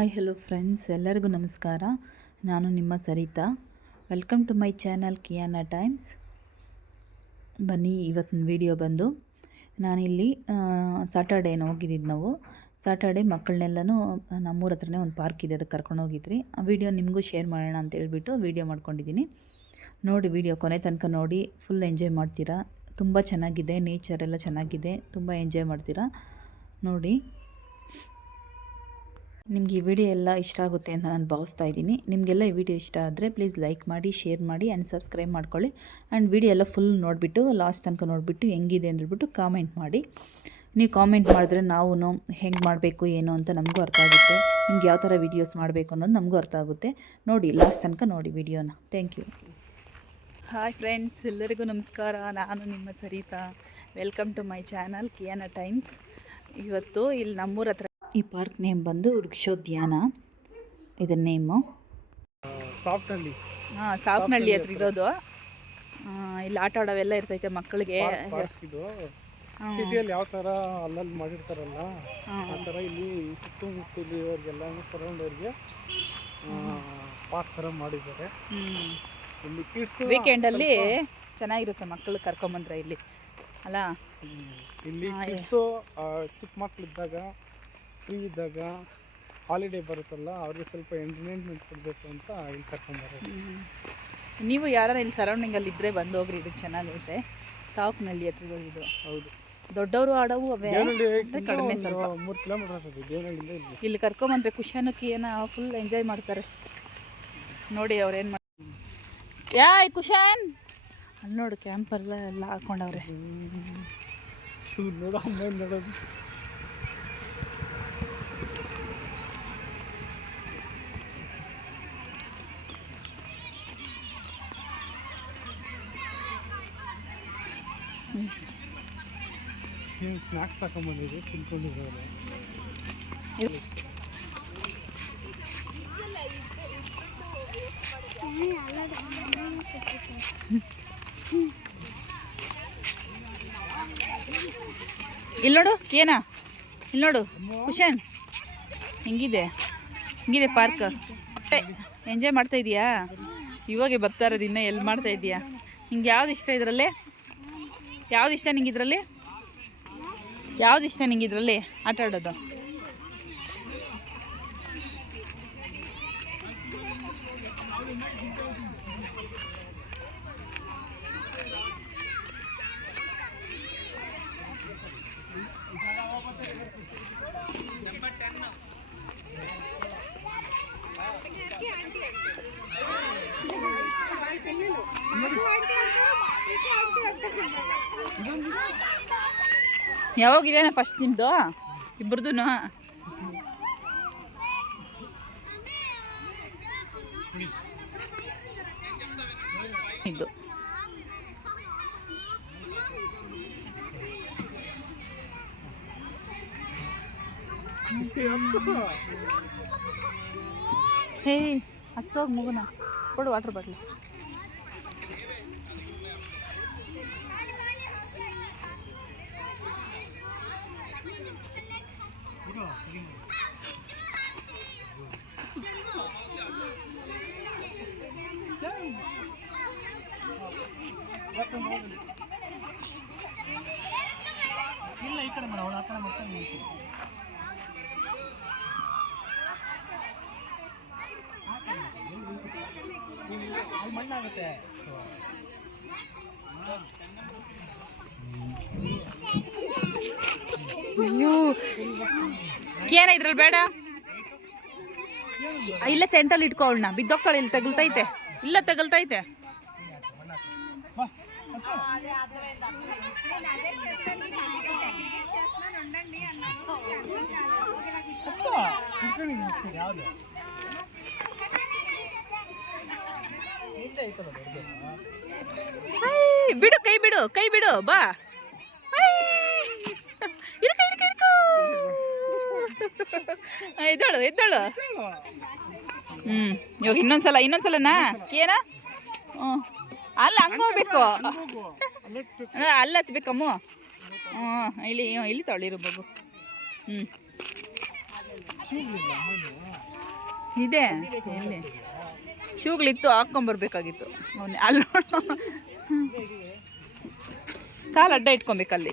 Hi hello friends ಎಲ್ಲರಿಗೂ ನಮಸ್ಕಾರ. ನಾನು ನಿಮ್ಮ Saritha. Welcome to my channel Kiyana Times ಬನ್ನಿ ಇವತ್ತಿನ ವಿಡಿಯೋ ಬಂದು. ನಾನಿಲ್ಲಿ ಸಾಟರ್ಡೇನ ಹೋಗಿದ್ದಿದ್ದು ನಾವು. ಸಾಟರ್ಡೇ ಮಕ್ಕಳನ್ನೆಲ್ಲನೂ ನಮ್ಮೂರ ಹತ್ರನೇ ಒಂದು ಪಾರ್ಕ್ ಇದೆ, ಅದಕ್ಕೆ ಕರ್ಕೊಂಡು ಹೋಗಿದ್ರಿ. ಆ ವಿಡಿಯೋ ನಿಮಗೂ ಶೇರ್ ಮಾಡೋಣ ಅಂತ ಹೇಳ್ಬಿಟ್ಟು ವಿಡಿಯೋ ಮಾಡ್ಕೊಂಡಿದ್ದೀನಿ. ನೋಡಿ ವಿಡಿಯೋ ಕೊನೆ ತನಕ ನೋಡಿ. ಫುಲ್ ಎಂಜಾಯ್ ಮಾಡ್ತೀರಾ? ತುಂಬ ಚೆನ್ನಾಗಿದೆ ನೇಚರ್ ಎಲ್ಲ ಚೆನ್ನಾಗಿದೆ, ತುಂಬ ಎಂಜಾಯ್ ಮಾಡ್ತೀರಾ? ನೋಡಿ. ನಿಮಗೆ ಈ ವಿಡಿಯೋ ಎಲ್ಲ ಇಷ್ಟ ಆಗುತ್ತೆ ಅಂತ ನಾನು ಭಾವಿಸ್ತಾ ಇದ್ದೀನಿ. ನಿಮಗೆಲ್ಲ ಈ ವಿಡಿಯೋ ಇಷ್ಟ ಆದರೆ ಪ್ಲೀಸ್ ಲೈಕ್ ಮಾಡಿ ಶೇರ್ ಮಾಡಿ ಆ್ಯಂಡ್ ಸಬ್ಸ್ಕ್ರೈಬ್ ಮಾಡ್ಕೊಳ್ಳಿ. ಆ್ಯಂಡ್ ವಿಡಿಯೋ ಎಲ್ಲ ಫುಲ್ ನೋಡಿಬಿಟ್ಟು ಲಾಸ್ಟ್ ತನಕ ನೋಡಿಬಿಟ್ಟು ಹೆಂಗಿದೆ ಅಂದ್ಬಿಟ್ಟು ಕಾಮೆಂಟ್ ಮಾಡಿ. ನೀವು ಕಾಮೆಂಟ್ ಮಾಡಿದ್ರೆ ನಾವು ಹೆಂಗೆ ಮಾಡಬೇಕು, ಏನು ಅಂತ ನಮಗೂ ಅರ್ಥ ಆಗುತ್ತೆ. ನಿಮ್ಗೆ ಯಾವ ಥರ ವೀಡಿಯೋಸ್ ಮಾಡಬೇಕು ಅನ್ನೋದು ನಮಗೂ ಅರ್ಥ ಆಗುತ್ತೆ. ನೋಡಿ ಲಾಸ್ಟ್ ತನಕ ನೋಡಿ ವಿಡಿಯೋನ ಥ್ಯಾಂಕ್ ಯು ಹಾಯ್ ಫ್ರೆಂಡ್ಸ್ ಎಲ್ಲರಿಗೂ ನಮಸ್ಕಾರ. ನಾನು ನಿಮ್ಮ Saritha. Welcome to my channel Kiyana Times ಇವತ್ತು ಇಲ್ಲಿ ನಮ್ಮೂರ ಹತ್ರ ಈ ಪಾರ್ಕ್ ನೇಮ್ ಬಂದು ವೃಕ್ಷೋದ್ಯಾನ. ಇದರ ನೇಮು. ಸಾಫ್ಟ್ನಳ್ಳಿ ಹಾಂ ಸಾಫ್ಟ್ನಳ್ಳಿ ಹತ್ರ ಇರೋದು. ಇಲ್ಲಿ ಆಟ ಆಡೋವೆಲ್ಲ ಇರ್ತೈತೆ ಮಕ್ಕಳಿಗೆ. ಪಾರ್ಕ್ ಇದು. ಸಿಟಿಯಲ್ಲಿ ಯಾವ ಥರ ಅಲ್ಲಲ್ಲಿ ಮಾಡಿರ್ತಾರಲ್ಲ ಆ ಥರ ಇಲ್ಲಿ ಸುತ್ತಮುತ್ತಲಿಯವ್ರಿಗೆಲ್ಲ ಸರೌಂಡ್ ಅವ್ರಿಗೆ ಪಾರ್ಕ್ ಥರ ಮಾಡಿದ್ದಾರೆ. ಇಲ್ಲಿ ಕಿಡ್ಸ್ ವೀಕೆಂಡಲ್ಲಿ ಚೆನ್ನಾಗಿರುತ್ತೆ ಮಕ್ಕಳು ಕರ್ಕೊಂಬಂದ್ರೆ ಇಲ್ಲಿ. ಅಲ್ಲ? ಇಲ್ಲಿ ಕಿಡ್ಸು ಚಿಕ್ಕ ಮಕ್ಳಿದ್ದಾಗ ಫ್ರೀ ಇದ್ದಾಗ ಹಾಲಿಡೇ ಬರುತ್ತಲ್ಲ ಅವ್ರಿಗೆ ಸ್ವಲ್ಪ ಎಂಟರ್ಟೈನ್ಮೆಂಟ್ ಕೊಡಬೇಕು ಅಂತ ಇಲ್ಲಿ ಕರ್ಕೊಂಬರೋದು. ನೀವು ಯಾರು ಇಲ್ಲಿ ಸರೌಂಡಿಂಗಲ್ಲಿ ಇದ್ದರೆ ಬಂದು ಹೋಗ್ರಿ ಇದು ಚೆನ್ನಾಗೈತೆ. ಸಾಕ್ನಹಳ್ಳಿ ಹತ್ರ ಇದು. ಹೌದು. ದೊಡ್ಡವರು ಆಡವು ಅವೇ? ಕಡಿಮೆ ಸ್ವಲ್ಪ. ಮೂರು ಕಿಲೋಮೀಟರ್ ಇಲ್ಲಿ. ಕರ್ಕೊಂಬಂದ್ರೆ ಖುಷಿಯನ್ನು ಕಿಯನ ಫುಲ್ ಎಂಜಾಯ್ ಮಾಡ್ತಾರೆ. ನೋಡಿ ಅವ್ರು ಏನು ಮಾಡಿ ಯಾಯ್ ಕುಶಾನ್! ಅಲ್ಲಿ ನೋಡು ಕ್ಯಾಂಪರ್ ಎಲ್ಲ ಹಾಕೊಂಡವ್ರೆ. ನೋಡು ನೋಡೋದು. ನೀವು ಸ್ನ್ಯಾಕ್ಸ್ ತಿನ್ಕೊಂಡಿದ್ದಾರೆ? ಇಲ್ಲಿ ನೋಡು ಏನಾ ಇಲ್ಲಿ ನೋಡು, ಕುಶನ್. ಹಿಂಗಿದೆ? ಹಿಂಗಿದೆ ಪಾರ್ಕ್? ಎಂಜಾಯ್ ಮಾಡ್ತಾ ಇದೀಯಾ? ಇವಾಗೆ ಬರ್ತಾ ಇರೋದು, ಇನ್ನೂ ಎಲ್ಲಿ ಮಾಡ್ತಾ ಇದೀಯಾ? ನಿಂಗೆ ಯಾವ್ದು ಇಷ್ಟ ಇದರಲ್ಲಿ? ಯಾವ್ದು ಇಷ್ಟ ನಿಂಗೆ ಇದರಲ್ಲಿ ಯಾವ್ದು ಇಷ್ಟ ನಿಂಗೆ ಇದರಲ್ಲಿ ಆಟ ಆಡೋದು ಯಾವಾಗಿದೇನ ಫಸ್ಟ್ ನಿಮ್ಮದು ಇಬ್ಬರದು ಇದು. ಹೇ ಹಸೋಗಿ ಮುಗುನ. ಕೊಡು ವಾಟರ್ ಬಾಟ್ಲು ಇಲ್ಲ ಈ ಕಡೆ ಮಾಡ ಅವಳ ಆ ಕಡೆ ಮತ್ತೆ ಮಣ್ಣಾಗುತ್ತೆ ಏನ ಇದ್ರಲ್ಲಿ ಬೇಡ? ಇಲ್ಲ ಸೆಂಟ್ರಲ್ಲಿ ಇಟ್ಕೊ ಅವಳನ್ನ. ಬಿದ್ದೋಗ್ತಾಳೆ ಇಲ್ಲಿ, ತಗಲ್ತೈತೆ. ಇಲ್ಲ, ತಗಲ್ತೈತೆ. ಬಿಡು, ಕೈ ಬಿಡು ಕೈ ಬಿಡು, ಬಾ. ಹಿಡ್ಕೊ. ಇದ್ದಾಳು ಹ್ಞೂ ಹ್ಮ್, ಇವಾಗ ಇನ್ನೊಂದ್ಸಲ, ಇನ್ನೊಂದ್ಸಲನಾ? ಏನ? ಹ್ಞೂ ಅಲ್ಲ, ಹಂಗೆ ಹೋಗ್ಬೇಕು. ಅಲ್ಲ ಹತ್ಬೇಕಮ್ಮ ಹ್ಞೂ ಇಲ್ಲಿ ಇಲ್ಲಿ ತೊಳಿರು ಸಿಗ್ಲಿಲ್ಲ ಮಣ್ಣು ಇದೆ ಇಲ್ಲಿ ಶೂಗಳಿತ್ತು ಹಾಕ್ಕೊಂಬರ್ಬೇಕಾಗಿತ್ತು. ಅಲ್ಲಿ ಕಾಲು ಅಡ್ಡ ಇಟ್ಕೊಬೇಕಲ್ಲಿ.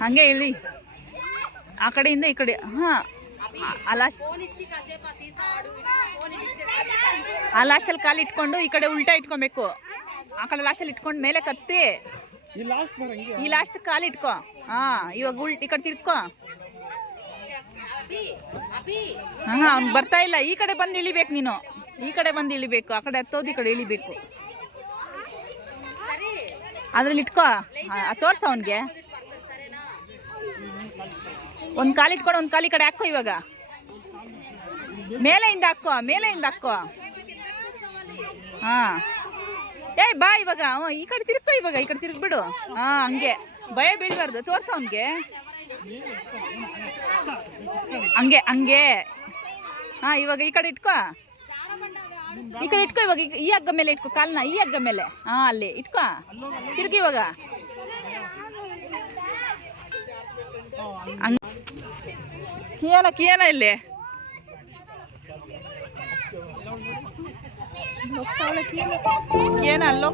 ಹಂಗೆ ಹೇಳಿ. ಆ ಕಡೆಯಿಂದ ಈ ಕಡೆ, ಹಾಂ. ಆ ಲಾಸ್ಟ್ ಕಾಲು ಇಟ್ಕೊಂಡು ಈ ಕಡೆ ಉಲ್ಟಾ ಇಟ್ಕೊಬೇಕು. ಆ ಕಡೆ ಲಾಸ್ಟಲ್ಲಿ ಇಟ್ಕೊಂಡು ಮೇಲೆ ಕತ್ತಿ. ಈ ಲಾಸ್ಟ್ ಕಾಲ್ ಇಟ್ಕೋ. ಹಾಂ, ಇವಾಗ ಉಲ್ಟ್ ಈ ಕಡೆ ತಿರ್ಕೋ. ಹಾ ಅವ್ನು ಬರ್ತಾ ಇಲ್ಲ. ಈ ಕಡೆ ಬಂದು ಇಳಿಬೇಕು ನೀನು. ಈ ಕಡೆ ಬಂದು ಇಳಿಬೇಕು. ಆ ಕಡೆ ಹತ್ತೋದು, ಈ ಕಡೆ ಇಳಿಬೇಕು. ಅದ್ರಲ್ಲಿ ಇಟ್ಕೋ. ತೋರ್ಸ ಅವನಿಗೆ. ಒಂದು ಕಾಲು ಇಟ್ಕೊಂಡು ಒಂದು ಕಾಲು ಈ ಕಡೆ ಹಾಕೋ ಇವಾಗ. ಮೇಲೆಯಿಂದ ಹಾಕೋ ಮೇಲೆಯಿಂದ ಹಾಕೋ ಹಾಂ. ಏಯ್ ಬಾ ಇವಾಗ. ಈ ಕಡೆ ತಿರುಗ್ಕೊ ಇವಾಗ, ಈ ಕಡೆ ತಿರ್ಗ್ಬಿಡು. ಹಾ, ಹಂಗೆ. ಭಯ ಬೀಳ್ಬಾರ್ದು. ತೋರ್ಸ ಅವನಿಗೆ. ಹಂಗೆ ಹಂಗೆ. ಹಾ, ಇವಾಗ ಈ ಕಡೆ ಇಟ್ಕೋ. ಈ ಕಡೆ ಇಟ್ಕೋ ಇವಾಗ. ಈ- ಹಗ್ಗ ಮೇಲೆ ಇಟ್ಕೋ ಕಾಲ್ನ. ಈ ಹಗ್ಗ ಮೇಲೆ. ಹಾ, ಅಲ್ಲಿ. ಇಟ್ಕೋ. ತಿರುಗಿ ಇವಾಗ. ಕಿಯಾನ ಕಿಯಾನ ಇಲ್ಲಿ. ಹೋಗ್ತಾವಳೆ ಏನು ಅಲ್ಲಿ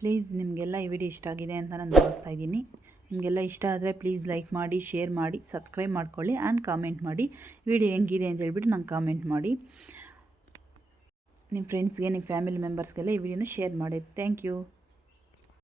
ಪ್ಲೀಸ್ ನಿಮಗೆಲ್ಲ ಈ ವಿಡಿಯೋ ಇಷ್ಟ ಆಗಿದೆ ಅಂತ ನಾನು ಭಾವಿಸ್ತಾ ಇದ್ದೀನಿ. ನಿಮಗೆಲ್ಲ ಇಷ್ಟ ಆದರೆ ಪ್ಲೀಸ್ ಲೈಕ್ ಮಾಡಿ, ಶೇರ್ ಮಾಡಿ, ಸಬ್ಸ್ಕ್ರೈಬ್ ಮಾಡ್ಕೊಳ್ಳಿ ಆ್ಯಂಡ್ ಕಾಮೆಂಟ್ ಮಾಡಿ. ವಿಡಿಯೋ ಹೆಂಗಿದೆ ಅಂತ ಹೇಳ್ಬಿಟ್ಟು ನಂಗೆ ಕಾಮೆಂಟ್ ಮಾಡಿ. ನಿಮ್ಮ ಫ್ರೆಂಡ್ಸ್ಗೆ, ನಿಮ್ಮ ಫ್ಯಾಮಿಲಿ ಮೆಂಬರ್ಸ್ಗೆಲ್ಲ ಈ ವಿಡಿಯೋನ ಶೇರ್ ಮಾಡಿ. Thank you.